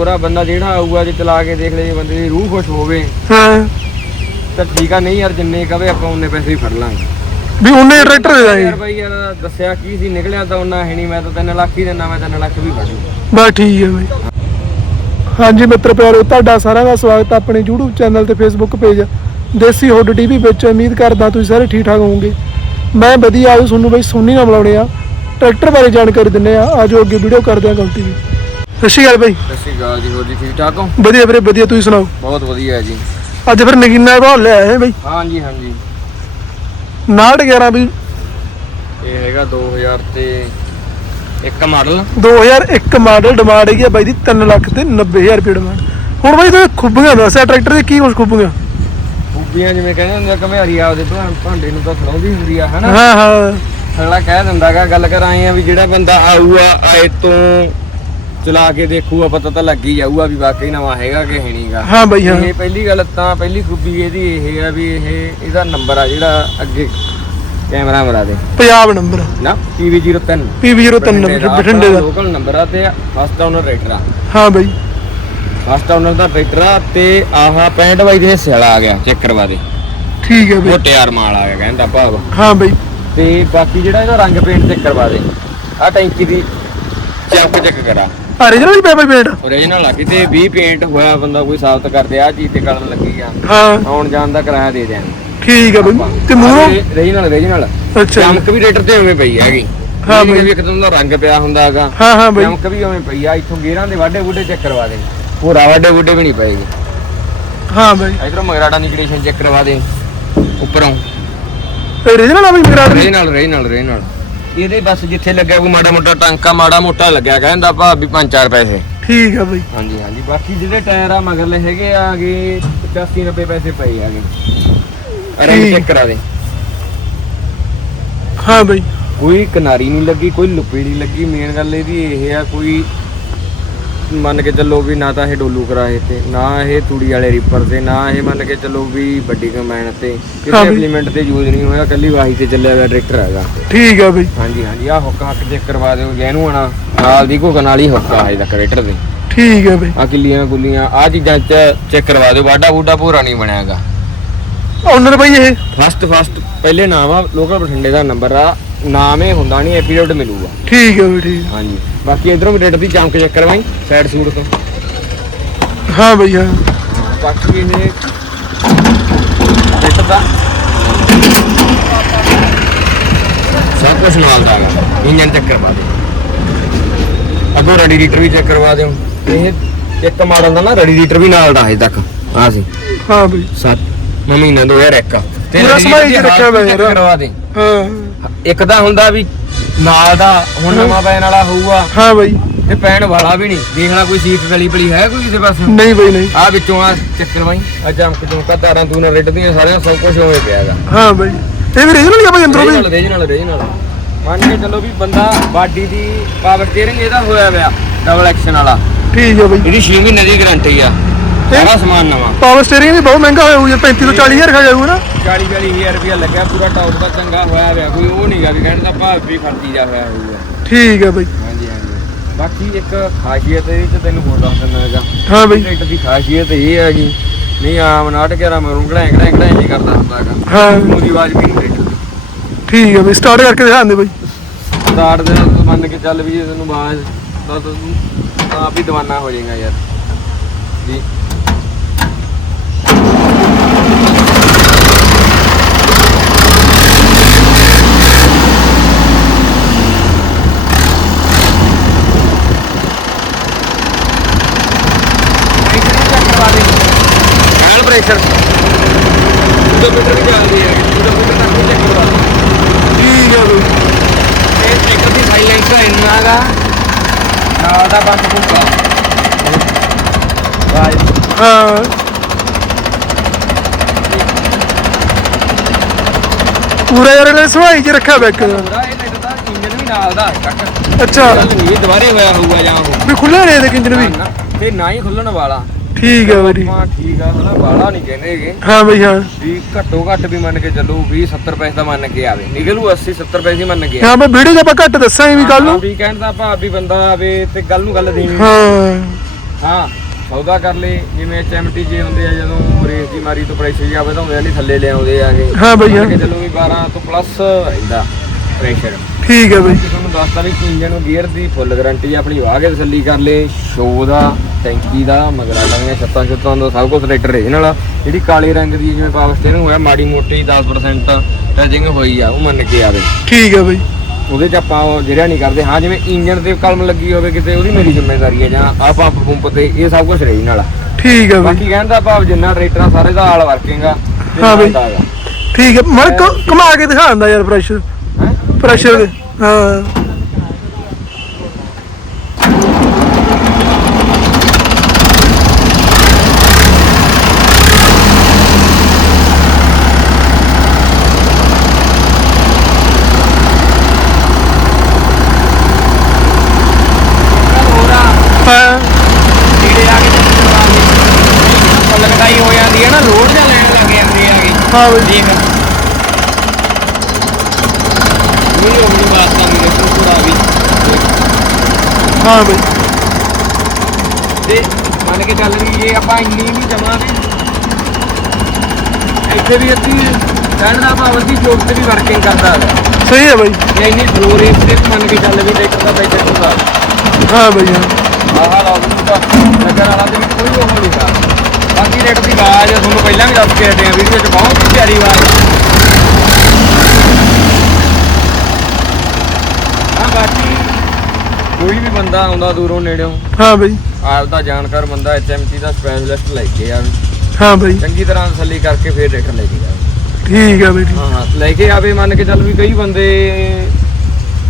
ਪੂਰਾ ਬੰਦਾ ਜਿਹੜਾ ਆਊਗਾ ਜੇ ਚਲਾ ਕੇ ਦੇਖ ਲੈ ਜੇ ਬੰਦੇ ਦੀ ਰੂਹ ਖੁਸ਼ ਹੋਵੇ। ਹਾਂ। ਤਾਂ ਠੀਕ ਆ ਨਹੀਂ ਯਾਰ ਜਿੰਨੇ ਕਵੇ ਆਪਾਂ ਉਹਨੇ ਪੈਸੇ ਹੀ ਫੜ ਲਾਂਗੇ। ਵੀ ਉਹਨੇ ਟਰੈਕਟਰ ਦੇ ਦਾਂਗੇ। ਯਾਰ ਬਾਈ ਯਾਰ ਦੱਸਿਆ ਕੀ ਸੀ ਨਿਕਲਿਆ ਤਾਂ ਉਹਨਾਂ ਹੈ ਨਹੀਂ ਮੈਂ ਤਾਂ 3 ਲੱਖ ਹੀ ਦਿੰਦਾ ਮੈਂ 3 ਲੱਖ ਵੀ ਫੜ। ਬਸ ਠੀਕ ਹੈ ਬਈ। ਹਾਂਜੀ ਮਿੱਤਰ ਪਿਆਰੋ ਤੁਹਾਡਾ ਸਾਰਿਆਂ ਦਾ ਸਵਾਗਤ ਹੈ ਆਪਣੇ YouTube ਚੈਨਲ ਤੇ Facebook page Desi hood TV ਵਿੱਚ ਉਮੀਦ ਕਰਦਾ ਤੁਸੀਂ ਸਾਰੇ ਠੀਕ ਠਾਕ ਹੋਵੋਗੇ। ਮੈਂ ਵਧੀਆ ਆਜੋ ਤੁਹਾਨੂੰ ਬਈ ਸੋਨੀ ਨਾਲ ਮਿਲਾਉਣੇ ਆ। ਟਰੈਕਟਰ ਬਾਰੇ ਜਾਣਕਾਰੀ ਦਿੰਨੇ ਆ। ਆਜੋ ਅੱਗੇ ਵੀਡੀਓ ਕਰਦੇ ਆ ਗਲਤੀ ਦੀ। ਸਤਿ ਸ਼੍ਰੀ ਅਕਾਲ ਬਈ। ਸਤਿ ਸ਼੍ਰੀ ਅਕਾਲ ਜੀ ਹੋਰ ਜੀ ਠੀਕ ਠਾਕ ਹੋ? ਵਧੀਆ ਵੀਰੇ ਵਧੀਆ ਤੁਸੀਂ ਸੁਣਾਓ? ਬਹੁਤ ਵਧੀਆ ਹੈ ਜੀ। ਅੱਜ ਫਿਰ ਨਗੀਨਾ ਦਾ ਲੈ ਆਏ ਬਈ। ਹਾਂਜੀ ਹਾਂਜੀ। 911 ਵੀ। ਇਹ ਹੈਗਾ 2000 ਤੇ ਇੱਕ ਮਾਡਲ। 2001 ਮਾਡਲ ਡਿਮਾਂਡ ਹੈਗੀ ਆ ਬਾਈ ਦੀ 3 ਲੱਖ ਤੇ 90000 ਰੁਪਏ ਡਿਮਾਂਡ ਹੁਣ ਬਾਈ ਤੇ ਖੁੱਬੀਆਂ ਦੱਸਿਆ ਟਰੈਕਟਰ ਦੇ ਕੀ ਕੁਝ ਖੁੱਬੀਆਂ? ਖੂਬੀਆਂ ਜਿਵੇਂ ਕਹਿੰਦੇ ਹੁੰਦੇ ਆ ਘਮਿਆਰੀ ਆਪਦੇ ਭਾਂ- ਭਾਂਡੇ ਨੂੰ ਤਾਂ ਖੜਾਉਂਦੀ ਹੁੰਦੀ ਆ ਹਨਾ? ਹਾਂ ਹਾਂ। ਅਗਲਾ ਕਹਿ ਦਿੰਦਾਗਾ ਗੱਲ ਕਰ ਆਏ ਆ ਵੀ ਜਿਹੜਾ ਬੰਦਾ ਆਊਗਾ ਆਏ ਤੋਂ ਚਲਾ ਕੇ ਦੇਖੂਗਾ ਪਤਾ ਤਾਂ ਲੱਗ ਹੀ ਜਾਊਗਾ ਵੀ ਵਾਕਈ ਨਵਾਂ ਹੈਗਾ ਕਿ ਹੈ ਨਹੀਂਗਾ। ਹਾਂ ਬਾਈ ਹਾਂ। ਇਹ ਪਹਿਲੀ ਗੱਲ ਤਾਂ ਪਹਿਲੀ ਖੂਬੀ ਇਹਦੀ ਇਹ ਆ ਵੀ ਇਹ ਇਹਦਾ ਨੰਬਰ ਆ ਜਿਹੜਾ ਅੱਗੇ ਕੈਮਰਾ ਮਰਾ ਦੇ। ਪੰਜਾਬ ਨੰਬਰ ਨਾ PV03 PV03 ਬਠਿੰਡੇ ਦਾ ਲੋਕਲ ਨੰਬਰ ਆ ਤੇ ਫਸਟ ਓਨਰ ਰਾਈਟਰ ਆ। ਹਾਂ ਬਾਈ। ਫਸਟ ਓਨਰ ਦਾ ਰਾਈਟਰ ਆ ਤੇ ਆਹ 65 ਬਾਈ ਦੇ ਹਿੱਸੇ ਵਾਲਾ ਆ ਗਿਆ ਚੈੱਕ ਕਰਵਾ ਦੇ। ਠੀਕ ਹੈ ਬਾਈ। ਮੋਟੇ ਆਰਮਾਲ ਆ ਗਿਆ ਕਹਿੰਦਾ ਭਾਵ। ਹਾਂ ਬਾਈ। ਤੇ ਬਾਕੀ ਜਿਹੜਾ ਇਹਦਾ ਰੰਗ ਪੇਂਟ ਚੈੱਕ ਕਰਵਾ ਦੇ। ਆ ਟੈਂਕੀ ਦੀ ਚੈੱਕ ਚੈੱਕ ਕਰਾ। Original ਵੀ ਪਿਆ ਬਾਈ ਪੇਂਟ ਓਰੀਜਨਲ ਆ ਕਿਤੇ 20 ਪੇਂਟ ਹੋਇਆ ਬੰਦਾ ਕੋਈ ਸਾਬਤ ਕਰਦੇ ਆ ਚੀਜ਼ ਤੇ ਕਲਮ ਲੱਗੀ ਆ। ਹਾਂ। ਆਉਣ ਜਾਣ ਦਾ ਕਿਰਾਇਆ ਦੇ ਦਿਆਂਗੇ। ਠੀਕ ਹੈ ਬਾਈ। ਤੇ ਮੂਹਰੋਂ ਓਰੀਜਨਲ ਓਰੀਜਨਲ ਅੱਛਾ। ਚਮਕ ਵੀ ਰੇਟਰ ਤੇ ਉਵੇਂ ਪਈ ਹੈਗੀ। ਹਾਂ ਹਾਂ ਬਈ। ਵੀ ਇੱਕਦਮ ਦਾ ਰੰਗ ਪਿਆ ਹੁੰਦਾ ਹੈਗਾ। ਹਾਂ ਹਾਂ ਬਾਈ। ਚਮਕ ਵੀ ਉਵੇਂ ਪਈ ਆ ਇੱਥੋਂ ਗੇਰਾਂ ਦੇ ਵਾਢੇ ਬੁੱਢੇ ਚੈੱਕ ਕਰਵਾ ਦੇ। ਪੂਰਾ ਵਾਢੇ ਬੁੱਢੇ ਵੀ ਨਹੀਂ ਪਏਗੇ। ਹਾਂ ਬਾਈ। ਇਧਰੋਂ ਮਗਰਾੜਾ ਨਿਕਲੇਸ਼ਨ ਚੈੱਕ ਕਰਵਾ ਦੇ ਉੱਪਰੋਂ। Original ਆ ਬਾਈ ਮੇਰਾ ਓਰੀਜਨਲ ਓਰੀਜਨਲ ਓਰੀਜਨਲ ਇਹਦੇ ਬਸ ਜਿੱਥੇ ਲੱਗਿਆ ਕੋਈ ਮਾੜਾ ਮੋਟਾ ਟਾਂਕਾ ਮਾੜਾ ਮੋਟਾ ਲੱਗਿਆ ਕਹਿੰਦਾ ਭਾਬੀ 5-4 ਪੈਸੇ। ਠੀਕ ਹੈ ਬਾਈ। ਹਾਂਜੀ ਹਾਂਜੀ। ਬਾਕੀ ਜਿਹੜੇ ਟਾਇਰ ਆ ਮਗਰਲੇ ਹੈਗੇ ਆਗੇ 85 90 ਪੈਸੇ ਪਏ ਆਗੇ ਰੰਗ। ਚੈੱਕ ਕਰਾ ਦੇ। ਹਾਂ ਬਾਈ। ਕੋਈ ਕਿਨਾਰੀ ਨਹੀਂ ਲੱਗੀ ਕੋਈ ਲੁਪੀ ਨਹੀਂ ਲੱਗੀ। ਮੇਨ ਗੱਲ ਇਹਦੀ ਇਹ ਆ ਕੋਈ ਮੰਨ ਕੇ ਚੱਲੋ ਵੀ ਨਾ ਤਾਂ ਇਹ ਡੋਲੂ ਕਰਾਏ ਤੇ ਨਾ ਇਹ ਤੂੜੀ ਵਾਲੇ ਰੀਪਰ ਤੇ ਨਾ ਇਹ ਮੰਨ ਕੇ ਚੱਲੋ ਵੀ ਵੱਡੀ ਕੰਬਾਈਨ ਤੇ। ਕਿਸੇ। ਇੰਪਲੀਮੈਂਟ ਤੇ ਯੂਜ਼ ਨਹੀਂ ਹੋਇਆ ਕੱਲੀ ਵਾਹੀ ਤੇ ਚੱਲਿਆ ਹੋਇਆ ਟਰੈਕਟਰ ਹੈਗਾ। ਠੀਕ ਹੈ ਬਾਈ। ਹਾਂਜੀ ਹਾਂਜੀ ਆਹ ਹੁੱਕ ਹੱਕ ਚੈੱਕ ਕਰਵਾ ਦਿਓ ਜੈਨੂੰ ਆਣਾ ਨਾਲ ਦੀ ਘੁਕਣ ਵਾਲੀ ਹੁੱਕ ਆ ਇਹਦਾ ਟਰੈਕਟਰ ਦੇ। ਠੀਕ ਹੈ ਬਾਈ। ਆ ਕਿੱਲੀਆਂ ਗੁੱਲੀਆਂ ਆ ਚੀਜ਼ਾਂ ਚੈੱਕ ਕਰਵਾ ਦਿਓ ਵਾਡਾ ਬੂਡਾ ਪੂਰਾ ਨਹੀਂ ਬਣਿਆ ਹੈਗਾ। ਓਨਰ ਬਾਈ ਇਹ। ਫਸਟ ਫਸਟ ਪਹਿਲੇ ਨਾਮ ਆ ਲੋਕਲ ਬਠਿੰਡੇ ਦਾ ਨੰਬਰ ਆ ਨਾਮ ਇਹ ਹੁੰਦਾ ਨਹੀਂ ਐਪੀਰੀਅਡ ਮਿਲੂਗਾ। ਠੀਕ ਹੈ ਬਾਈ ਠੀਕ। ਹਾਂਜੀ। ਬਾਕੀ ਇਧਰੋਂ ਵੀ ਰੇਟ ਦੀ ਚਮਕ ਚੈੱਕ ਕਰਵਾਈ ਸਾਈਡ ਸੂਟ ਤੋਂ। ਹਾਂ ਬਾਈ ਹਾਂ ਬਾਕੀ ਇਹ ਰੇਟ ਦਾ ਸਭ ਕੁਝ ਨਾਲ ਦਾ ਇੰਜਨ ਚੈੱਕ ਕਰਵਾ ਦੇ ਅੱਗੋਂ ਰੈਡੀਏਟਰ ਵੀ ਚੈੱਕ ਕਰਵਾ ਦਿਓ। ਇਹ ਇੱਕ ਮਾਡਲ ਦਾ ਨਾ ਰੈਡੀਏਟਰ ਵੀ ਨਾਲ ਦਾ ਹੈ ਤੱਕ। ਆ ਸੀ। ਹਾਂ ਬਾਈ ਸੱਤ ਮਹੀਨਾ 2001 ਤੇ ਪੂਰਾ ਸਮਾਈ radiator ਚ ਦੀ ਰੱਖਿਆ ਹੋਇਆ ਯਾਰ। ਕਰਵਾ ਦੇ। ਹਾਂ। ਇੱਕ ਤਾਂ ਹੁੰਦਾ ਵੀ ਨਾਲ ਦਾ ਹੁਣ ਨਵਾਂ ਪੈਣ ਵਾਲਾ ਹੋਊਗਾ। ਹਾਂ ਬਾਈ। ਤੇ ਪੈਣ ਵਾਲਾ ਵੀ ਨਹੀਂ। ਦੇਖਣਾ ਕੋਈ ਸੀਟ ਗਲੀ ਪਲੀ ਹੈ ਕੋਈ ਕਿਸੇ ਪਾਸੇ? ਨਹੀਂ ਬਾਈ ਨਹੀਂ। ਆ ਵਿੱਚੋਂ ਆ ਚੱਕਰ ਵਾਈ ਆ ਜੰਮ ਚੁੰਕਾ ਤਾਰਾਂ ਤੂੰ ਰਿੱਟ ਦੀਆਂ ਸਾਰੀਆਂ ਸਭ ਕੁਝ ਹੋਏ ਪਿਆ ਹੈਗਾ। ਹਾਂ ਬਾਈ। ਇਹ ਵੀ ਹੀ ਆ ਬਾਈ ਅੰਦਰੋਂ ਨਾਲ ਵੀ? ਰੇਜ ਨਾਲ ਰੇਜ ਨਾਲ ਮੰਨ ਕੇ ਚੱਲੋ ਵੀ ਬੰਦਾ ਬਾਡੀ ਦੀ ਪਾਵਰ ਸਟੀਅਰਿੰਗ ਇਹਦਾ ਹੋਇਆ ਪਿਆ ਡਬਲ ਐਕਸ਼ਨ ਵਾਲਾ। ਠੀਕ ਹੈ ਬਾਈ। ਇਹਦੀ 6 ਮਹੀਨੇ ਦੀ ਗਾਰੰਟੀ ਆ। ਸਾਰਾ ਸਮਾਨ ਨਵਾਂ। ਪਾਵਰ ਸਟੀਅਰਿੰਗ ਵੀ ਬਹੁਤ ਮਹਿੰਗਾ ਹੋਇਆ ਹੋਊ 35 ਤੋਂ 40 ਹਜ਼ਾਰ ਖਾ ਜਾਊਗਾ ਨਾ। 40 40000 ਰੁਪਇਆ ਲੱਗਿਆ ਪੂਰਾ ਟੌਪ ਦਾ ਚੰਗਾ ਹੋਇਆ ਪਿਆ ਕੋਈ ਉਹ ਨਹੀਂਗਾ ਵੀ ਕਹਿਣ ਦਾ ਭਾਵ ਵੀ ਖਰਚੀ ਜਾ ਹੋਇਆ ਹੋਊਗਾ ਠੀਕ ਹੈ ਬਾਈ। ਹਾਂਜੀ ਹਾਂਜੀ। ਬਾਕੀ ਇੱਕ ਖਾਸੀਅਤ ਇਹ ਚ ਤੈਨੂੰ ਹੋਰ ਦੱਸ ਦਿੰਦਾ ਹੈਗਾ। ਹਾਂ ਬਾਈ। ਟਰੈਕਟਰ ਦੀ ਖਾਸੀਅਤ ਇਹ ਹੈਗੀ ਨਹੀਂ ਆਮ ਨਾਟ ਕੇ ਰਾ ਮਰੂੰ ਘੜਾਂ ਘੜਾਂ ਘੜਾਂ ਨਹੀਂ ਕਰਦਾ ਹੁੰਦਾ ਹੈਗਾ। ਹਾਂ। ਉਹਦੀ ਆਵਾਜ਼ ਵੀ ਨਹੀਂ ਟਰੈਕਟਰ ਠੀਕ ਹੈ ਬਾਈ ਸਟਾਰਟ ਕਰਕੇ ਦਿਖਾ ਦੇ ਬਾਈ। ਸਟਾਰਟ ਦੇ ਨਾਲ ਤੂੰ ਮੰਨ ਕੇ ਚੱਲ ਵੀ ਜੇ ਤੈਨੂੰ ਆਵਾਜ਼ ਤਾਂ ਤੂੰ ਆਪ ਹੀ دیਵਾਨਾ ਹੋ ਜਾਏਗਾ ਯਾਰ। ਵੀ ਹੈਂਡ ਪ੍ਰੈਸ਼ਰ ਉਹਦਾ ਮੀਟਰ ਵੀ ਚੱਲਦੀ ਹੈ। ਉਹਦਾ ਮੀਟਰ ਤੱਕ ਵੀ ਚੈੱਕ ਕਰਵਾ ਦੇ ਠੀਕ ਹੈ ਬਾਈ। ਇਹ ਟਰੈਕਟਰ ਦੀ ਸਾਈਲੈਂਸਰ ਇੰਨਾ ਹੈਗਾ ਨਾਲ ਦਾ ਬੰਦ ਹੁੰਦਾ। ਵਾਹ ਹਾਂ। ਪੂਰਾ ਯਾਰ ਇਹਨੇ ਸਵਾਈ ਚ ਰੱਖਿਆ ਬੈਕ ਪੂਰਾ ਇਹ ਟਰੈਕਟਰ ਦਾ ਇੰਜਨ ਵੀ ਨਾਲ ਦਾ ਕੱਟ। ਅੱਛਾ। ਇਹ ਦੁਬਾਰੇ ਹੋਇਆ ਹੋਊਗਾ ਜਾਂ ਉਹ। ਵੀ ਖੁੱਲੇ ਨੇ ਇਹਦੇ ਇੰਜਨ ਵੀ। ਤੇ ਨਾ ਹੀ ਖੁੱਲਣ ਵਾਲਾ। ਠੀਕ ਹੈ ਬਾਈ ਹਾਂ ਠੀਕ ਆ ਹਨਾ ਵਾਲਾ ਨਹੀਂ ਕਹਿੰਦੇਗੇ ਹਾਂ ਬਾਈ ਹਾਂ। ਵੀ ਘੱਟੋ ਘੱਟ ਵੀ ਮੰਨ ਕੇ ਚੱਲੋ 20 70 ਪੈਸੇ ਦਾ ਮੰਨ ਕੇ ਆਵੇ। ਨਿਕਲੂ 80 70 ਪੈਸੇ ਮੰਨ ਕੇ ਹਾਂ ਮੈਂ ਵੀਡੀਓ 'ਚ ਆਪਾਂ ਘੱਟ ਦੱਸਾਂਗੇ ਵੀ ਕੱਲ ਨੂੰ। ਵੀ ਕਹਿਣ ਦਾ ਭਾਵ ਵੀ ਬੰਦਾ ਆਵੇ ਤੇ ਗੱਲ ਨੂੰ ਗੱਲ ਦੇਣੀ ਹਾਂ। ਹਾਂ ਸੌਦਾ ਕਰ ਲਈ ਜਿਵੇਂ ਐਚਐਮਟੀ ਜੇ ਹੁੰਦੇ ਆ ਜਦੋਂ ਰੇਸ ਦੀ ਮਾਰੀ ਤੋਂ ਪ੍ਰੈਸ਼ਰ ਜਿਹਾ ਵਧਾਉਂਦੇ ਆ ਨਹੀਂ ਥੱਲੇ ਲਿਆਉਂਦੇ ਆਗੇ ਹਾਂ ਬਈ, ਹਾਂ। ਚਲੋ ਵੀ 12 ਤੋਂ ਪਲੱਸ ਰਹਿੰਦਾ। ਪ੍ਰੈਸ਼ਰ ਠੀਕ ਹੈ ਬਈ। ਤੁਹਾਨੂੰ ਦੱਸਦਾ ਵੀ ਇੰਜਨ ਗੀਅਰ ਦੀ ਫੁੱਲ ਗਾਰੰਟੀ ਆਪਣੀ ਵਾਹ ਕੇ ਤਸੱਲੀ ਕਰ ਲੇ ਸ਼ੋ ਦਾ ਟੈਂਕੀ ਦਾ ਮਗਰਾ ਲਾਂਗੇ ਛੱਤਾਂ ਛੱਤਾਂ ਦਾ ਸਭ ਕੁਝ ਰੇਟਰ ਰੀਜਨਲ ਆ ਜਿਹੜੀ ਕਾਲੇ ਰੰਗ ਦੀ ਜਿਵੇਂ ਪਾਵਰ ਸਟੇਰਿੰਗ ਹੋਇਆ ਮਾੜੀ ਮੋਟੀ 10% ਟਚਿੰਗ ਹੋਈ ਆ ਉਹ ਮੰਨ ਕੇ ਆਵੇ ਠੀਕ ਹੈ ਬਈ। ਉਹਦੇ ਚ ਆਪਾਂ ਉਹ ਜਿਹੜਾ ਨਹੀਂ ਕਰਦੇ ਹਾਂ ਜਿਵੇਂ ਇੰਜਨ ਤੇ ਕਲਮ ਲੱਗੀ ਹੋਵੇ ਕਿਤੇ ਉਹਦੀ ਮੇਰੀ ਜ਼ਿੰਮੇਵਾਰੀ ਹੈ ਜਾਂ ਆ ਪੰਪ ਪੰਪ ਤੇ ਇਹ ਸਭ ਕੁਝ ਰੀਜਨਲ ਆ ਠੀਕ ਹੈ ਬਈ। ਬਾਕੀ ਕਹਿੰਦਾ ਭਾਵ ਜਿੰਨਾ ਰੇਟਰ ਆ ਸਾਰੇ ਦਾ ਆਲ ਵਰਕਿੰਗ ਆ ਹਾਂ ਬਈ। ਠੀਕ ਹੈ। ਮੈਂ ਕ- ਘੁਮਾ ਕੇ ਦਿਖਾ ਦਿੰਦਾ ਯਾਰ ਪ੍ਰੈਸ਼ਰ ਪ੍ਰੈਸ਼ਰ ਹਾਂ। ਹਾਂ। ਜਾਂ ਲੈਣ ਲੱਗ ਜਾਂਦੇ ਆਗੇ ਹਾਂ ਬਈ ਦੇਖ ਇਹ ਉਹ ਬਾਤ ਤਾਂ ਮੇਰੇ ਕੋਲ ਪੂਰਾ ਵੀ ਹਾਂ ਬਈ। ਤੇ ਮੰਨ ਕੇ ਚੱਲ ਵੀ ਇਹ ਆਪਾਂ ਇੰਨੀ ਨਹੀਂ ਜਮਾਂਗੇ ਇੱਥੇ ਵੀ ਅੱਧੀ ਕਹਿਣ ਦਾ ਭਾਵ ਅੱਧੀ ਜੋਬ ਤੇ ਵੀ ਵਰਕਿੰਗ ਕਰਦਾ ਹੈ ਸਹੀ ਹੈ ਬਈ। ਜੇ ਇੰਨੀ ਸਲੋ ਰੇਸ ਤੇ ਵੀ ਮੰਨ ਕੇ ਚੱਲ ਵੀ ਟਰੈਕਟਰ ਦਾ ਬੈਠਾ ਹੁੰਦਾ ਹਾਂ ਬਈ ਹਾਂ। ਆਹ ਲਾ ਦੂੰਗਾ ਲੱਗਣ ਵਾਲਾ ਤੇ ਵੀ ਕੋਈ ਉਹ ਨਹੀਂ ਬਾਕੀ ਰੇਟ ਦੀ ਆਵਾਜ਼ ਤੁਹਾਨੂੰ ਪਹਿਲਾਂ ਵੀ ਦੱਸ ਕੇ ਹਟੇ ਆ ਵੀਡੀਓ 'ਚ ਬਹੁਤ ਪਿਆਰੀ ਆਵਾਜ਼ ਹਾਂ ਬਾਕੀ ਕੋਈ ਵੀ ਬੰਦਾ ਆਉਂਦਾ ਦੂਰੋਂ ਨੇੜਿਓਂ ਹਾਂ ਬਈ। ਆਪ ਦਾ ਜਾਣਕਾਰ ਬੰਦਾ ਐਚਐਮਟੀ ਦਾ ਸਪੈਸ਼ਲਿਸਟ ਲੈ ਕੇ ਆਵੇ ਹਾਂ ਬਈ। ਚੰਗੀ ਤਰ੍ਹਾਂ ਤਸੱਲੀ ਕਰਕੇ ਫਿਰ ਰੇਟ ਲੈ ਕੇ ਜਾਵੇ ਠੀਕ ਹੈ ਬਈ ਠੀਕ। ਹਾਂ ਹਾਂ ਲੈ ਕੇ ਆਵੇ ਮੰਨ ਕੇ ਚੱਲ ਵੀ ਕਈ ਬੰਦੇ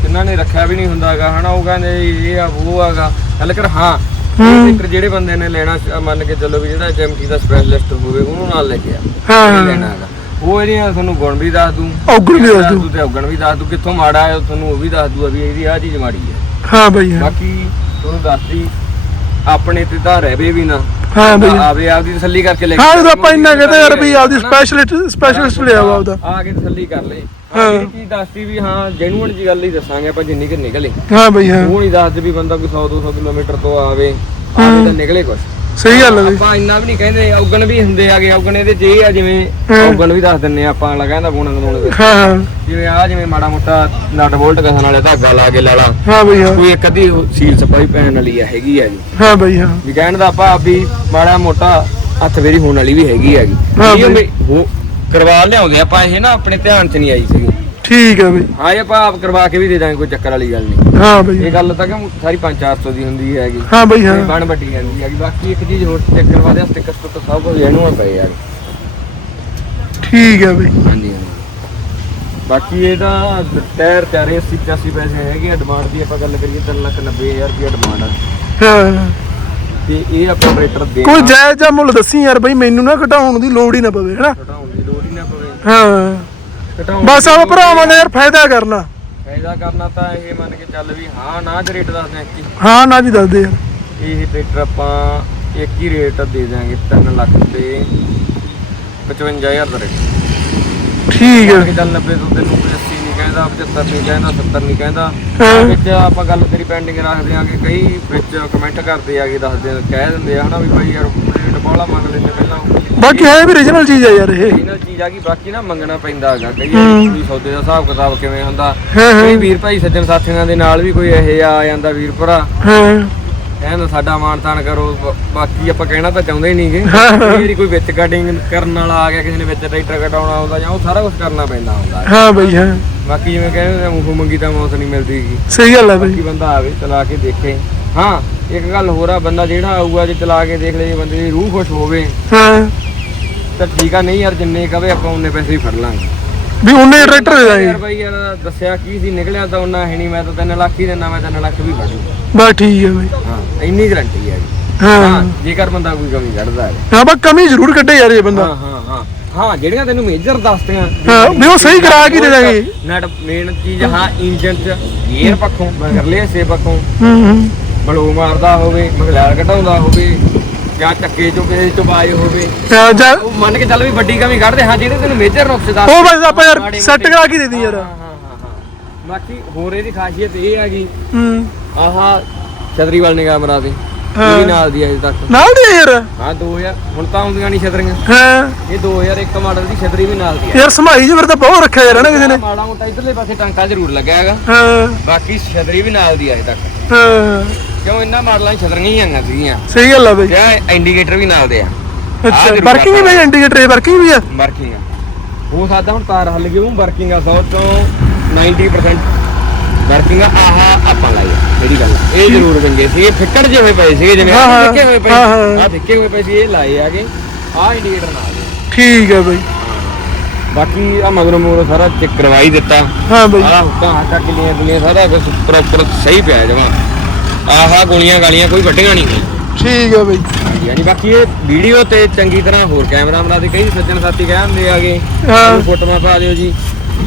ਜਿਨ੍ਹਾਂ ਨੇ ਰੱਖਿਆ ਵੀ ਨਹੀਂ ਹੁੰਦਾਗਾ ਹਨਾ ਉਹ ਕਹਿੰਦੇ ਇਹ ਆ ਉਹ ਆਗਾ। ਗੱਲ ਕਰ ਹਾਂ ਹੂੰ। ਟਰੈਕਟਰ ਜਿਹੜੇ ਬੰਦੇ ਨੇ ਲੈਣਾ ਸ- ਮੰਨ ਕੇ ਚੱਲੋ ਵੀ ਜਿਹੜਾ ਐਚਐਮਟੀ ਦਾ ਸਪੈਸ਼ਲਿਸਟ ਹੋਵੇ ਉਹਨੂੰ ਨਾਲ ਲੈ ਕੇ ਆ। ਹਾਂ, ਇਹ ਹਾਂ। ਲੈਣਾ ਹੈਗਾ। ਉਹ ਇਹਦੀਆਂ ਤੁਹਾਨੂੰ ਗੁਣ ਵੀ ਦੱਸ ਦੂੰ ਔਗਣ ਵੀ ਦੱਸ ਦੂੰ। ਤੇ ਔਗਣ ਵੀ ਦੱਸ ਦੂੰ ਕਿੱਥੋਂ ਮਾੜਾ ਹੈ ਤੁਹਾਨੂੰ ਉਹ ਵੀ ਦੱਸ ਦੂਗਾ ਵੀ ਇਹਦੀ ਆ ਚੀਜ਼ ਮਾੜੀ ਹੈ। ਹਾਂ ਬਈ ਹਾਂ। ਬਾਕੀ ਤੁਹਾਨੂੰ ਦੱਸਦੀ ਆਪਣੇ ਤੇ ਤਾਂ ਰਹਿਵੇ ਵੀ ਨਾ। ਹਾਂ ਬਈ। ਆਵੇ ਆਪਦੀ ਤਸੱਲੀ ਕਰਕੇ ਲੈ ਹਾਂ ਜਦੋਂ ਆਪਾਂ ਇੰਨਾ ਕਹਿੰਦੇ ਯਾਰ ਵੀ ਆਪਦੀ ਸਪੈਸ਼ਲਿਸਟ ਸਪੈਸ਼ਲਿਸਟ ਲਿਆ ਵਾ ਆਪਦਾ। ਆ ਕੇ ਤਸੱਲੀ ਕਰ ਲੈ। ਹਾਂ। ਹਾਂ ਚੀਜ਼ ਦੱਸਦੀ ਵੀ ਹਾਂ ਜੈਨੂਅਨ ਜੀ ਗੱਲ ਹੀ ਦੱਸਾਂਗੇ ਆਪਾਂ ਜਿੰਨੀ ਕਿ ਨਿਕਲੇ। ਹਾਂ ਬਈ ਹਾਂ। ਉਹ ਨਹੀਂ ਦੱਸਦੇ ਵੀ ਬੰਦਾ ਕੋਈ 100 200 ਕਿਲੋਮੀਟਰ ਤੋਂ ਆਵੇ ਆਵੇ ਤਾਂ ਨਿਕਲੇ ਕੁਛ। ਸਹੀ ਗੱਲ ਹੈ ਆਪਾਂ ਇੰਨਾ ਵੀ ਨਹੀਂ ਕਹਿੰਦੇ ਔਗਣ ਵੀ ਹੁੰਦੇ ਆਗੇ ਔਗਣ ਇਹਦੇ ਜੇ ਆ ਜਿਵੇਂ ਹਾਂ। ਔਗਣ ਵੀ ਦੱਸ ਦਿੰਨੇ ਆ ਆਪਾਂ ਅਗਲਾ ਕਹਿੰਦਾ ਗਣੂਣ ਦੇ ਹਾਂ ਹਾਂ। ਜਿਵੇਂ ਆ ਜਿਵੇਂ ਮਾੜਾ ਮੋਟਾ ਨਟ ਬੋਲਟ ਕਸਣ ਵਾਲੇ ਧਾਗਾ ਲਾ ਕੇ ਲਾਲਾ ਹਾਂ ਬਈ ਹਾਂ। ਕੋਈ ਇੱਕ ਅੱਧੀ ਸੀਲ ਸਪਾਈ ਪੈਣ ਵਾਲੀ ਆ ਹੈਗੀ ਆ ਜੀ। ਹਾਂ ਬਈ ਹਾਂ। ਵੀ ਕਹਿਣ ਦਾ ਭਾਵ ਵੀ ਮਾੜਾ ਮੋਟਾ ਹੱਥ ਫੇਰੀ ਹੋਣ ਵਾਲੀ ਵੀ ਹੈਗੀ ਹੈਗੀ ਹਾਂ ਇਹ ਬਈ। ਵੀ ਉਹ ਕਰਵਾ ਲਿਆਉਂਦੇ ਆਪਾਂ ਇਹ ਨਾ ਆਪਣੇ ਧਿਆਨ 'ਚ ਨਹੀਂ ਆਈ ਸੀਗੀ। ਠੀਕ ਹੈ ਬਈ। ਹਾਂ ਇਹ ਆਪਾਂ ਆਪ ਕਰਵਾ ਕੇ ਵੀ ਦੇ ਦਾਂਗੇ ਕੋਈ ਚੱਕਰ ਵਾਲੀ ਗੱਲ ਨਹੀਂ। ਹਾਂ ਬਈ। ਇਹ ਗੱਲ ਤਾਂ ਕਿ ਸਾਰੀ 5-400 ਦੀ ਹੁੰਦੀ ਹੈਗੀ ਹਾਂ ਬਈ ਹਾਂ। ਇਹ ਬਣ ਵੱਡੀ ਜਾਂਦੀ ਹੈਗੀ ਬਾਕੀ ਇੱਕ ਚੀਜ਼ ਹੋਰ ਚੈੱਕ ਕਰਵਾ ਦੇ ਸਟicker ਸਟੁੱਕ ਸਭ ਕੁਝ ਇਹਨੂੰ ਆ ਪਏ ਯਾਰ। ਠੀਕ ਹੈ ਬਈ। ਹਾਂਜੀ ਬਾਕੀ ਇਹਦਾ ਟਾਇਰ ਚਾਰੇ 80 85 ਪੈਸੇ ਹੈਗੇ ਡਿਮਾਂਡ ਦੀ ਆਪਾਂ ਗੱਲ ਕਰੀਏ 3 ਲੱਖ 90 ਹਜ਼ਾਰ ਰੁਪਏ ਡਿਮਾਂਡ ਆ। ਹਾਂ। ਤੇ ਇਹ ਆਪਾਂ ਆਪਰੇਟਰ ਦੇ ਕੋਈ ਜਾਇਜ਼ ਜਾਂ ਮੁੱਲ ਦੱਸੀ ਯਾਰ ਬਈ ਮੈਨੂੰ ਨਾ ਘਟਾਉਣ ਦੀ ਲੋੜ ਹੀ ਨਾ ਪਵੇ ਹੈਨਾ? ਘਟਾਉਣ ਦੀ ਲੋੜ ਹੀ ਨਾ ਪਵੇ। ਹਾਂ। ਬਸ ਲੋੜ ਭਰਾਵਾਂ ਦਾ ਯਾਰ ਫਾਇਦਾ ਕਰਨਾ। ਫਾਇਦਾ ਕਰਨਾ ਤਾਂ ਇਹ ਮੰਨ ਕੇ ਚੱਲ ਵੀ ਹਾਂ ਨਾ ਚ ਰੇਟ ਦੱਸਦੇ ਆ ਕਿ ਹਾਂ। ਨਾ ਜੀ ਦੱਸ ਦੇ ਯਾਰ। ਇਹ ਟਰੈਕਟਰ ਆਪਾਂ ਇੱਕ ਹੀ ਰੇਟ ਦੇ ਦਾਂਗੇ 3 ਲੱਖ ਤੇ 55000 ਦਾ ਰੇਟ ਠੀਕ ਹੈ। ਕੇ ਚੱਲ 90 ਤੋਂ ਤੈਨੂੰ ਕੋਈ 80 ਨਹੀਂ ਕਹਿੰਦਾ 75 ਨਹੀਂ ਕਹਿੰਦਾ 70 ਨਹੀਂ ਕਹਿੰਦਾ। ਹਾਂ। ਵਿੱਚ ਆਪਾਂ ਗੱਲ ਤੇਰੀ ਪੈਂਡਿੰਗ ਰੱਖਦੇ ਆਂਗੇ ਕਈ ਵਿੱਚ ਕਮੈਂਟ ਕਰਦੇ ਆਗੇ ਦੱਸਦੇ ਆ, ਕਹਿ ਦਿੰਦੇ ਆ ਹਨਾ ਵੀ ਭਾਈ ਯਾਰ ਰੇਟ ਬੋਲਾ ਮੰਗ ਲੈਂਦੇ ਪਹਿਲਾਂ। ਬਾਕੀ ਹੈ ਵੀ ਰੀਜਨਲ ਚੀਜ਼ ਹੈ ਯਾਰ ਇਹ। ਇਹਨਾਂ ਚੀਜ਼ ਆ ਗਈ ਬਾਕੀ ਨਾ ਮੰਗਣਾ ਪੈਂਦਾ ਹੈਗਾ। ਕਈ। ਵਾਰੀ ਵੀ ਸੌਦੇ ਦਾ ਹਿਸਾਬ ਕਿਤਾਬ ਕਿਵੇਂ ਹੁੰਦਾ। ਹਾਂ ਕਈ ਵੀਰ ਭਾਈ ਸੱਜਣ ਸਾਥੀਆਂ ਦੇ ਨਾਲ ਵੀ ਕੋਈ ਇਹੋ ਆ ਜਾਂਦਾ ਵੀਰ ਭਰਾ। ਹਾਂ। ਕਹਿੰਦਾ ਸਾਡਾ ਮਾਣ ਤਾਣ ਕਰੋ ਬ- ਬਾਕੀ ਆਪਾਂ ਕਹਿਣਾ ਤਾਂ ਚਾਹੁੰਦੇ ਹੀ ਨਹੀਂਗੇ। ਹਾਂ। ਕਈ ਵਿੱਚ ਕਟਿੰਗ ਕਰਨ ਵਾਲਾ ਆ ਗਿਆ ਕਿਸੇ ਨੇ ਵਿੱਚ ਟਰੈਕਟਰ ਕਟਾਉਣਾ ਹੁੰਦਾ ਜਾਂ ਉਹ ਸਾਰਾ ਕੁਝ ਕਰਨਾ ਪੈਂਦਾ ਹੁੰਦਾ। ਹਾਂ ਬਈ ਹਾਂ। ਬਾਕੀ ਜਿਵੇਂ ਕਹਿੰਦੇ ਮੂੰਹ ਮੰਗੀ ਤਾਂ ਮੌਤ ਨਹੀਂ ਮਿਲਦੀ ਗੀ। ਸਹੀ ਗੱਲ ਹੈ ਬਾਕੀ ਬਈ ਬੰਦਾ ਆਵੇ ਚਲਾ ਕੇ ਦੇਖੇ। ਹਾਂ ਇੱਕ ਗੱਲ ਹੋਰ ਆ ਬੰਦਾ ਜਿਹੜਾ ਆਊਗਾ ਜੇ ਚਲਾ ਕੇ ਦੇਖ ਲਏ ਬੰਦੇ ਦੀ ਰੂਹ ਖੁਸ਼ ਹੋਵੇ ਹਾਂ। ਤਾਂ ਠੀਕ ਆ ਨਹੀਂ ਯਾਰ ਜਿੰਨੇ ਕਵੇ ਆਪਾਂ ਉਹਨੇ ਪੈਸੇ ਹੀ ਫੜ ਲਾਂਗੇ। ਵੀ ਉਹਨੇ ਟਰੈਕਟਰ ਦੇ ਦਾਂਗੇ ਯਾਰ ਬਾਈ ਯਾਰ ਦੱਸਿਆ ਕੀ ਸੀ ਨਿਕਲਿਆ ਤਾਂ ਉਹਨਾਂ ਹੈ ਨਹੀਂ ਮੈਂ ਤਾਂ 3 ਲੱਖ ਹੀ ਦਿੰਦਾ ਮੈਂ 3 ਲੱਖ ਵੀ ਫੜੂ ਬਸ ਠੀਕ ਹੈ ਬਈ। ਹਾਂ ਇੰਨੀ ਗਰੰਟੀ ਹੈ ਜੀ। ਹਾਂ। ਹਾਂ ਜੇਕਰ ਬੰਦਾ ਕੋਈ ਕਮੀ ਕੱਢਦਾ ਹੈ। ਹਾਂ ਬਸ ਕਮੀ ਜ਼ਰੂਰ ਕੱਢੇ ਯਾਰ ਇਹ ਬੰਦਾ। ਹਾਂ ਹਾਂ ਹਾਂ। ਹਾਂ ਜਿਹੜੀਆਂ ਤੈਨੂੰ ਮੇਜਰ ਦੱਸਤੀਆਂ ਹਾਂ, ਵੀ ਉਹ ਸਹੀ ਕਰਾ ਕੇ ਦੇ ਦਾਂਗੇ। ਨਟ ਮੇਨ ਚੀਜ਼ ਹਾਂ ਇੰਜਨ ਚ ਗੇਅਰ ਪੱਖੋਂ ਮਗਰਲੇ ਹਿੱਸੇ ਪੱਖੋਂ। ਹੂੰ ਹੂੰ। ਬਲੋ ਮਾਰਦਾ ਹੋਵੇ ਮਗਲਾਲ ਘਟਾਉਂਦਾ ਹੋਵੇ ਜਾਂ ਚੱਕੇ ਚੋਂ ਕਿਸੇ ਚੋਂ ਬਾਜ ਹੋਵੇ। ਹਾਂ, ਜਾ। ਉਹ ਮੰਨ ਕੇ ਚੱਲ ਵੀ ਵੱਡੀ ਕਮੀ ਕੱਢਦੇ ਹਾਂ ਜਿਹੜੇ ਤੈਨੂੰ ਮੇਜਰ ਨੁਕਸੇ ਦੱਸ ਉਹ ਬਸ ਆਪਾਂ ਯਾਰ ਸੈੱਟ ਕਰਾ ਕੇ ਦੇ ਦੀ ਯਾਰ। ਹਾਂ ਹਾਂ ਹਾਂ ਹਾਂ। ਬਾਕੀ ਹੋਰ ਇਹਦੀ ਖਾਸੀਅਤ ਇਹ ਹੈਗੀ ਹੂੰ। ਆਹਾ ਛਤਰੀ ਵਾਲ ਨਿਗਾਹ ਮਰਾ ਦੇ ਹਾਂ। ਇਹ ਵੀ ਨਾਲ ਦੀ ਆ ਅਜੇ ਤੱਕ। ਨਾਲ ਦੀ ਯਾਰ? ਹਾਂ 2000 ਹੁਣ ਤਾਂ ਆਉਂਦੀਆਂ ਨਹੀਂ ਛਤਰੀਆਂ। ਹਾਂ। ਇਹ 2001 ਮਾਡਲ ਦੀ ਛਤਰੀ ਵੀ ਨਾਲ ਦੀ ਆ। ਯਾਰ ਸਮਾਈ ਜੀ ਫਿਰ ਤਾਂ ਬਹੁਤ ਰੱਖਿਆ ਯਾਰ ਨਾ ਕਿਸੇ ਨੇ। ਮਾੜਾ ਮੋਟਾ ਇਧਰਲੇ ਪਾਸੇ ਟਾਂਕਾ ਜ਼ਰੂਰ ਲੱਗਿਆ ਹੈਗਾ। ਹਾਂ। ਬਾਕੀ ਛਤਰੀ ਵੀ ਨਾਲ ਦੀ ਆ ਅਜੇ ਤੱਕ। ਹਾਂ। ਕਿਉਂ ਇਹਨਾਂ ਮਾਡਲਾਂ 'ਚ ਛਤਰੀਆਂ ਹੀ ਆਈਆਂ ਸੀਗੀਆਂ? ਸਹੀ ਗੱਲ ਆ ਬਈ। ਆਹ ਇੰਡੀਕੇਟਰ ਵੀ ਨਾਲ ਦੇ ਆ। ਅੱਛਾ ਵਰਕਿੰਗ ਵੀ ਬਈ ਇੰਡੀਕੇਟਰ ਵਰਕਿੰਗ ਵੀ ਆ? ਵਰਕਿੰਗ ਆ। ਹੋ ਸਕਦਾ ਹੁਣ ਤਾਰ ਹੱਲ ਗਈ ਉਹ ਵਰਕਿੰਗ ਆ 100 ਤੋਂ 90% ਵਰਕਿੰਗ ਆ ਆਹ ਆਪਾਂ ਲਾਈ ਆ ਜਿਹੜੀ ਗੱਲ ਆ। ਇਹ ਜ਼ਰੂਰ ਬੰਗੇ ਸੀ ਇਹ ਫਿੱਕੜ ਜਿਹੇ ਹੋਏ ਪਏ ਸੀਗੇ ਜਿਵੇਂ ਹਾਂ, ਹਾਂ, ਫਿੱਕੇ ਹੋਏ ਪਏ ਹਾਂ, ਹਾਂ। ਆ ਫਿੱਕੇ ਹੋਏ ਪਏ ਸੀ ਇਹ ਲਾਏ ਆਗੇ ਆਹ ਇੰਡੀਕੇਟਰ ਨਾਲ ਦੇ ਠੀਕ ਹੈ ਬਈ। ਬਾਕੀ ਆ ਮਗਰੋਂ ਮਗਰੋਂ ਸਾਰਾ ਚੈੱਕ ਕਰਵਾਈ ਦਿੱਤਾ। ਹਾਂ ਬਈ। ਆਹ ਹੁੱਕਾਂ ਹੱਟਾ ਕਿਲੀਆਂ ਕਿਲੀਆਂ ਸਾਰਾ ਕੁਝ ਪ੍ਰੋਪਰ ਸਹੀ ਪਿਆ ਜਮਾ। ਆਹ ਗੋਲੀਆਂ ਗਾਲੀਆਂ ਕੋਈ ਵੱਡੀਆਂ ਨਹੀਂ ਗਈ ਠੀਕ ਹੈ ਬਈ। ਹਾਂਜੀ ਬਾਕੀ ਇਹ ਵੀਡੀਓ ਤੇ ਚੰਗੀ ਤਰ੍ਹਾਂ ਹੋਰ ਕੈਮਰਾ ਬਣਾ ਦੇ ਕਈ ਸੱਜਣ ਸਾਥੀ ਕਹਿੰਦੇ ਆਗੇ ਹਾਂ। ਫੋਟੋਆਂ ਪਾ ਦਿਓ ਜੀ।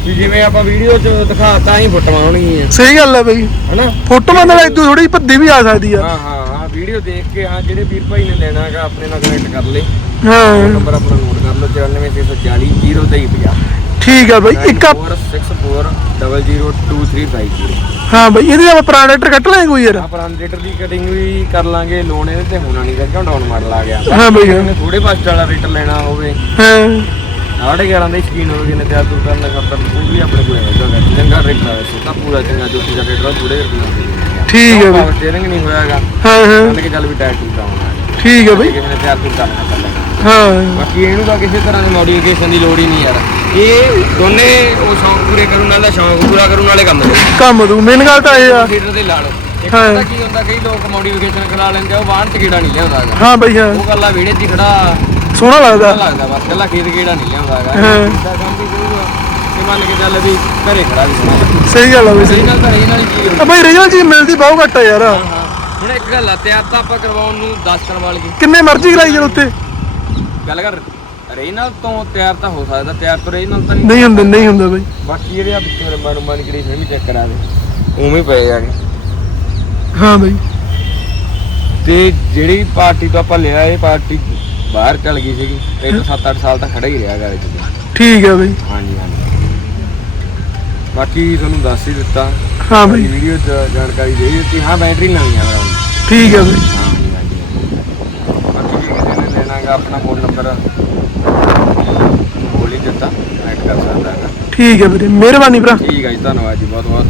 ਵੀ ਜਿਵੇਂ ਆਪਾਂ ਵੀਡੀਓ 'ਚ ਦਿਖਾਤਾ ਹੀ ਫੋਟੋਆਂ ਆਉਣਗੀਆਂ। ਸਹੀ ਗੱਲ ਹੈ ਬਈ। ਹਨਾ? ਫੋਟੋਆਂ ਨਾਲ ਇਦੋਂ ਥੋੜੀ ਭੱਦੀ ਵੀ ਆ ਸਕਦੀ ਆ। ਹਾਂ ਹਾਂ ਹਾਂ ਵੀਡੀਓ ਦੇਖ ਕੇ ਹਾਂ ਜਿਹੜੇ ਵੀਰ ਭਾਈ ਨੇ ਲੈਣਾ ਹੈਗਾ ਆਪਣੇ ਨਾਲ ਕਨੈਕਟ ਕਰ ਲੇ ਹਾਂ। ਨੰਬਰ ਆਪਣਾ ਨੋਟ ਕਰ ਲਓ 94640 02350 ਠੀਕ ਹੈ ਬਈ ਇੱਕ ਆਪ- 64002350 ਹਾਂ ਬਈ ਇਹਦੇ ਆਪਾਂ ਪੁਰਾਣਾ ਕੱਟ ਲਾਂਗੇ ਕੋਈ ਯਾਰ। ਆ ਪਰਾਂਡੇਟਰ ਦੀ ਕਟਿੰਗ ਵੀ ਕਰ ਲਾਂਗੇ ਲੋਨ ਇਹਦੇ ਤੇ ਹੋਣਾ ਨਹੀਂ ਕਿਉਂ ਡਾਊਨ ਮਾਡਲ ਆ ਗਿਆ। ਹਾਂ ਬਈ ਹਾਂ। ਥੋੜੇ ਬਸ ਵਾਲਾ ਰੇਟ ਲੈਣਾ ਹੋਵੇ। ਹਾਂ। ਸਾਢੇ 11 ਦਾ ਸ਼ਕੀਨ ਹੋਵੇ ਕਿਨੇ ਤਿਆਰ ਤੁਰ ਕਰਨ ਖਾਤਰ ਉਹ ਵੀ ਆਪਣੇ ਕੋਲ ਹੈਗਾ ਚੰਗਾ ਰੇਟ ਆ ਵੈਸੇ ਤਾਂ ਪੂਰਾ ਚੰਗਾ ਜੋਤੀ ਦਾ ਰੇਟ ਆ ਥੋੜੇ ਰੇਟ ਨਾਲ ਠੀਕ ਹੈ ਬਈ। ਪਾਵਰ ਸਟੀਅਰਿੰਗ ਨਹੀਂ ਹੋਇਆਗਾ ਹਾਂ ਹਾਂ। ਮੰਨ ਕੇ ਚੱਲ ਵੀ ਟਾਇਰ ਡਾਊਨ ਆ ਠੀਕ ਹੈ ਬਈ। ਕਿ ਮੈਨੇ ਤਿਆਰ ਤੁਰ ਕਰਨਾ। ਕਰ ਲੈਣਾ ਹਾਂ। ਬਾਕੀ ਇਹਨੂੰ ਤਾਂ ਕਿਸੇ ਤਰ੍ਹਾਂ ਦੀ ਮੋਡੀਫਿਕੇਸ਼ਨ ਦੀ ਲੋੜ ਹੀ ਨਹੀਂ ਯਾਰ। ਇਹ ਦੋਨੇ ਉਹ ਸ਼ੌਂਕ ਪੂਰੇ ਕਰਨ ਵਾਲਾ ਸ਼ੌਂਕ ਪੂਰਾ ਕਰਨ ਵਾਲੇ ਕੰਮ ਨੇ ਕੰਮ ਦੂ ਮੇਨ ਗੱਲ ਤਾਂ ਇਹ ਆ। ਥੀਏਟਰ ਦੇ ਲਾ ਲਓ। ਇੱਕ। ਪਤਾ ਕੀ ਹੁੰਦਾ ਕਈ ਲੋਕ ਮੋਡੀਫਿਕੇਸ਼ਨ ਕਰਾ ਲੈਂਦੇ ਆ, ਉਹ ਵਾਹਨ ਚ ਕੀੜਾ ਨਹੀਂ ਲਿਆਉਂਦਾ ਹੈਗਾ। ਹਾਂ ਬਈ ਹਾਂ। ਉਹ ਗੱਲਾਂ ਵਿਹੜੇ 'ਚ ਹੀ ਖੜਾ ਸੋਹਣਾ ਲੱਗਦਾ। ਲੱਗਦਾ ਬਸ ਕੱਲਾ ਖੇਤ ਕਿਹੜਾ ਨਹੀਂ ਲਿਆਉਂਦਾ ਹੈਗਾ। ਹਾਂ। ਇਦਾਂ ਕੰਮ ਵੀ ਕਰੂਗਾ ਤੇ ਮੰਨ ਕੇ ਚੱਲ ਵੀ ਘਰੇ ਖੜਾ ਵੀ ਸੋਹਣਾ ਲੱਗਦਾ ਸਹੀ ਗੱਲ ਆ ਬਈ ਸਹੀ। ਨਾਲ ਤਾਂ ਇਹ ਨਾਲ ਹੀ ਕੀ ਆ ਬਈ ਰਿਜਲ ਚੀਜ਼ ਮਿਲਦੀ ਬਹੁਤ ਘੱਟ ਆ ਯਾਰ। ਹਾਂ ਹੁਣ ਇੱਕ ਗੱਲ ਆ ਤਿਆਰ ਤਾਂ ਆਪਾਂ ਕਰਵਾਉਣ ਨੂੰ 10 ਕਰਵਾ ਲਈਏ। ਕਿੰਨੇ ਮਰਜ਼ੀ ਕਰਾਈ ਜਰ ਉੱਤੇ ਗੱਲ ਕਰ ਰੇ ਨਾਲ ਤੋਂ ਤਿਆਰ ਤਾਂ ਹੋ ਸਕਦਾ ਤਿਆਰ ਤੋਂ ਰੇ ਨਾਲ ਤਾਂ ਨਹੀਂ ਨਹੀਂ ਹੁੰਦਾ ਨਹੀਂ ਹੁੰਦਾ ਬਈ। ਬਾਕੀ ਜਿਹੜੇ ਆ ਵਿੱਚੋਂ ਰੰਬਾਂ ਰੰਬਾਂ ਦੀ ਜਿਹੜੀ ਵੀ ਚੈੱਕ ਕਰਾ ਦੇ ਉਵੇਂ ਹੀ ਪਏ ਜਾਗੇ ਹਾਂ ਬਈ। ਤੇ ਜਿਹੜੀ ਪਾਰਟੀ ਤੋਂ ਆਪਾਂ ਲਿਆ ਇਹ ਪਾਰਟੀ ਬਾਹਰ ਚਲ ਗਈ ਸੀਗੀ ਤਾਂ 7-8 ਸਾਲ ਤੱਕ ਖੜਾ ਹੀ ਰਿਹਾ ਗਾ ਵਿੱਚ। ਠੀਕ ਹੈ ਬਈ। ਹਾਂਜੀ ਹਾਂਜੀ। ਬਾਕੀ ਤੁਹਾਨੂੰ ਦੱਸ ਹੀ ਦਿੱਤਾ। ਹਾਂ ਬਈ। ਵੀਡੀਓ 'ਚ ਜਾਣਕਾਰੀ ਦੇ ਦਿੱਤੀ। ਹਾਂ ਬੈਟਰੀ ਨਵੀਂ ਆ ਮੇਰਾ ਠੀਕ ਹੈ ਬਈ। ਜੇ ਲੈਣਾਗਾ ਆਪਣਾ ਫੋਨ ਨੰਬਰ ਬੋਲ ਦਿੱਤਾ ਐਡ ਕਰ ਸਕਦਾ ਹੈਗਾ। ਠੀਕ ਹੈ ਵੀਰੇ ਮਿਹਰਬਾਨੀ ਭਰਾ। ਠੀਕ ਹੈ ਜੀ ਧੰਨਵਾਦ ਜੀ ਬਹੁਤ ਬਹੁਤ